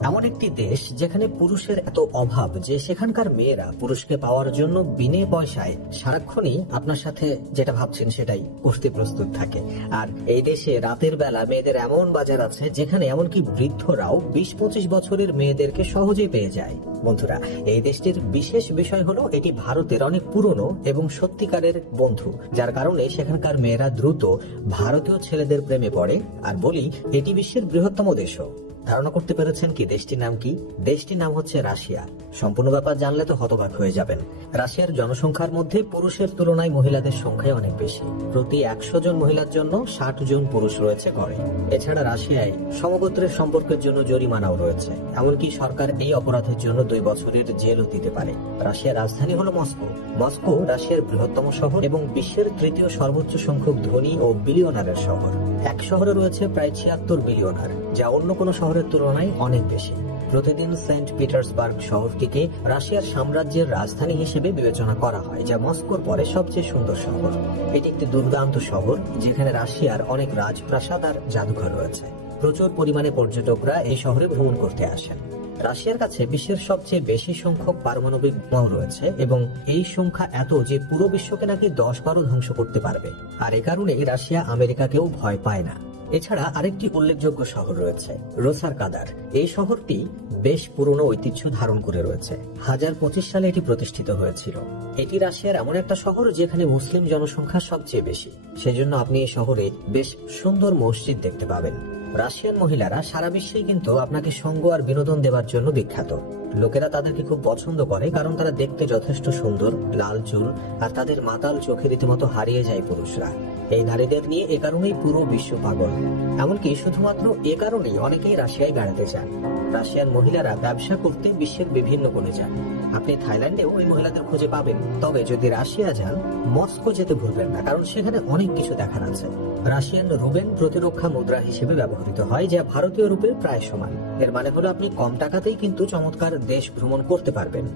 এমন একটি দেশ যেখানে পুরুষের এত অভাব যে সেখানকার মেয়েরা পুরুষকে পাওয়ার জন্য বিনে পয়সায় সারাক্ষণই আপনার সাথে যেটা ভাবছেন সেটাই করতে প্রস্তুত থাকে। আর এই দেশে রাতের বেলা মেয়েদের এমন বাজার আছে যেখানে এমনকি বৃদ্ধরাও 20-25 বছরের মেয়েদেরকে সহজেই পেয়ে যায়। বন্ধুরা, এই দেশটির বিশেষ বিষয় হলো এটি ভারতের অনেক পুরনো এবং সত্যিকারের বন্ধু, যার কারণে সেখানকার মেয়েরা দ্রুত ভারতীয় ছেলেদের প্রেমে পড়ে। আর বলি, এটি বিশ্বের বৃহত্তম দেশও। ধারণা করতে পেরেছেন কি দেশটির নাম কি? দেশটির নাম হচ্ছে রাশিয়া। সম্পূর্ণ ব্যাপার জানলে তো হতবাক হয়ে যাবেন। রাশিয়ার জনসংখ্যার মধ্যে পুরুষের তুলনায় মহিলাদের সংখ্যাই অনেক বেশি। প্রতি 100 জন মহিলার জন্য 60 জন পুরুষ রয়েছে ঘরে। এছাড়া রাশিয়ায় সমগোত্রের সম্পর্কের জন্য জরিমানাও রয়েছে। এমনকি সরকার এই অপরাধের জন্য 2 বছরের জেলও দিতে পারে। রাশিয়ার রাজধানী হলো মস্কো। মস্কো রাশিয়ার বৃহত্তম শহর এবং বিশ্বের 3য় সর্বোচ্চ সংখ্যক ধনী ও বিলিয়নারের শহর। এক শহরে রয়েছে প্রায় 76 বিলিয়নার, যা অন্য কোনো শহরের তুলনায় অনেক বেশি। প্রতিদিন সেন্ট পিটার্সবার্গ শহরটিকে রাশিয়ার সাম্রাজ্যের রাজধানী হিসেবে বিবেচনা করা হয়, যা মস্কোর পরে সবচেয়ে সুন্দর শহর। এটি একটি দুর্দান্ত শহর যেখানে রাশিয়ার অনেক রাজপ্রাসাদ আর জাদুঘর রয়েছে। প্রচুর পরিমাণে পর্যটকরা এই শহরে ভ্রমণ করতে আসেন। রাশিয়ার কাছে বিশ্বের সবচেয়ে বেশি সংখ্যক পারমাণবিক বোমাও রয়েছে এবং এই সংখ্যা এত যে পুরো বিশ্বকে নাকি 10-12 ধ্বংস করতে পারবে। আর এ কারণেই রাশিয়া আমেরিকাকেও ভয় পায় না। এছাড়া আরেকটি উল্লেখযোগ্য শহর রয়েছে, রোসারকাদার। এই শহরটি বেশ পুরনো ঐতিহ্য ধারণ করে রয়েছে। 1025 সালে এটি প্রতিষ্ঠিত হয়েছিল। এটি রাশিয়ার এমন একটা শহর যেখানে মুসলিম জনসংখ্যা সবচেয়ে বেশি। সেজন্য আপনি এই শহরে বেশ সুন্দর মসজিদ দেখতে পাবেন। রাশিয়ান মহিলারা সারা বিশ্বেই কিন্তু আপনাকে সঙ্গ আর বিনোদন দেওয়ার জন্য বিখ্যাত। লোকেরা তাদেরকে খুব পছন্দ করে কারণ তারা দেখতে যথেষ্ট সুন্দর, লাল চুল আর তাদের মাতাল চোখে রীতিমতো হারিয়ে যায় পুরুষরা। এই নারীদের নিয়ে এ কারণেই পুরো বিশ্ব পাগল। এমনকি শুধুমাত্র এ কারণেই অনেকেই রাশিয়ায় বেড়াতে চান। রাশিয়ান মহিলারা ব্যবসা করতে বিশ্বের বিভিন্ন কোণে যান। আপনি থাইল্যান্ডেও ওই মহিলাদের খুঁজে পাবেন। তবে যদি রাশিয়া যান, মস্কো যেতে ভুলবেন না, কারণ সেখানে অনেক কিছু দেখার আছে। রাশিয়ান রুবেন প্রতিরক্ষা মুদ্রা হিসেবে ব্যবহৃত হয়, যা ভারতীয় রুপের প্রায় সমান। এর মানে হলো আপনি কম টাকাতেই কিন্তু চমৎকার দেশ ভ্রমণ করতে পারবেন।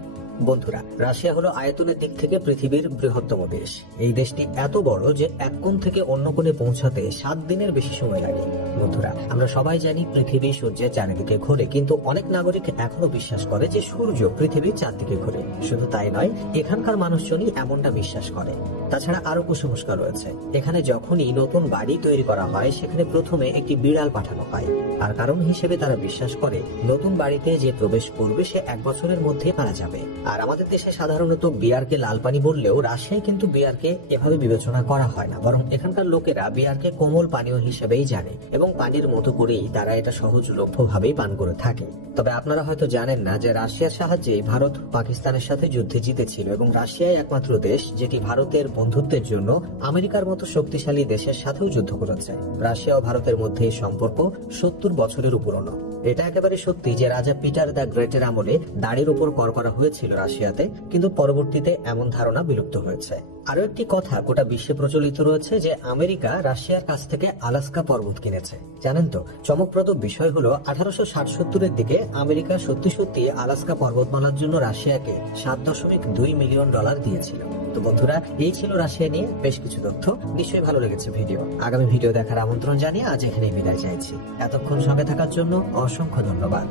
বন্ধুরা, রাশিয়া হলো আয়তনের দিক থেকে পৃথিবীর বৃহত্তম দেশ। এই দেশটি এত বড় যে এক কোণ থেকে অন্য কোণে পৌঁছাতে 7 দিনের বেশি সময় লাগে। বন্ধুরা, আমরা সবাই জানি পৃথিবী সূর্যের চারিদিকে ঘোরে, কিন্তু অনেক নাগরিক এখনো বিশ্বাস করে যে সূর্য পৃথিবীর চারদিকে ঘোরে। শুধু তাই নয়, এখানকার মানুষজনই এমনটা বিশ্বাস করে। তাছাড়া আরো কুসংস্কার রয়েছে। এখানে যখনই নতুন বাড়ি তৈরি করা হয়, সেখানে প্রথমে একটি বিড়াল পাঠানো হয়। আর কারণ হিসেবে তারা বিশ্বাস করে নতুন বাড়িতে যে প্রবেশ করবে সে 1 বছরের মধ্যে মারা যাবে। আর আমাদের দেশে সাধারণত বিয়ারকে লাল পানি বললেও রাশিয়ায় কিন্তু বিয়ারকে এভাবে বিবেচনা করা হয় না, বরং এখানকার লোকেরা বিয়ারকে কোমল পানীয় হিসেবেই জানে এবং পানির মতো করেই তারা এটা সহজলভ্য ভাবেই পান করে থাকে। তবে আপনারা হয়তো জানেন না যে রাশিয়ার সাহায্যে ভারত পাকিস্তানের সাথে যুদ্ধে জিতেছিল এবং রাশিয়াই একমাত্র দেশ যেটি ভারতের বন্ধুত্বের জন্য আমেরিকার মতো শক্তিশালী দেশের সাথেও যুদ্ধ করেছে। রাশিয়া ও ভারতের মধ্যে এই সম্পর্ক 70 বছরের পুরনো। এটা একেবারে সত্যি যে রাজা পিটার দ্য গ্রেটের আমলে দাড়ির উপর কর করা হয়েছিল রাশিয়াতে, কিন্তু পরবর্তীতে এমন ধারণা বিলুপ্ত হয়েছে। আরো একটি কথা গোটা বিশ্বে প্রচলিত রয়েছে যে আমেরিকা রাশিয়ার কাছ থেকে আলাস্কা পর্বত কিনেছে। জানেন তো, চমকপ্রদ বিষয় হলো 1860-70-এর দিকে আমেরিকা সত্যি সত্যি আলাস্কা পর্বতমালার জন্য রাশিয়াকে $7.2 মিলিয়ন দিয়েছিল। তো বন্ধুরা, এই ছিল রাশিয়া নিয়ে বেশ কিছু তথ্য। নিশ্চয়ই ভালো লেগেছে ভিডিও। আগামী ভিডিও দেখার আমন্ত্রণ জানিয়ে আজ এখানেই বিদায় চাইছি। এতক্ষণ সঙ্গে থাকার জন্য অসংখ্য ধন্যবাদ।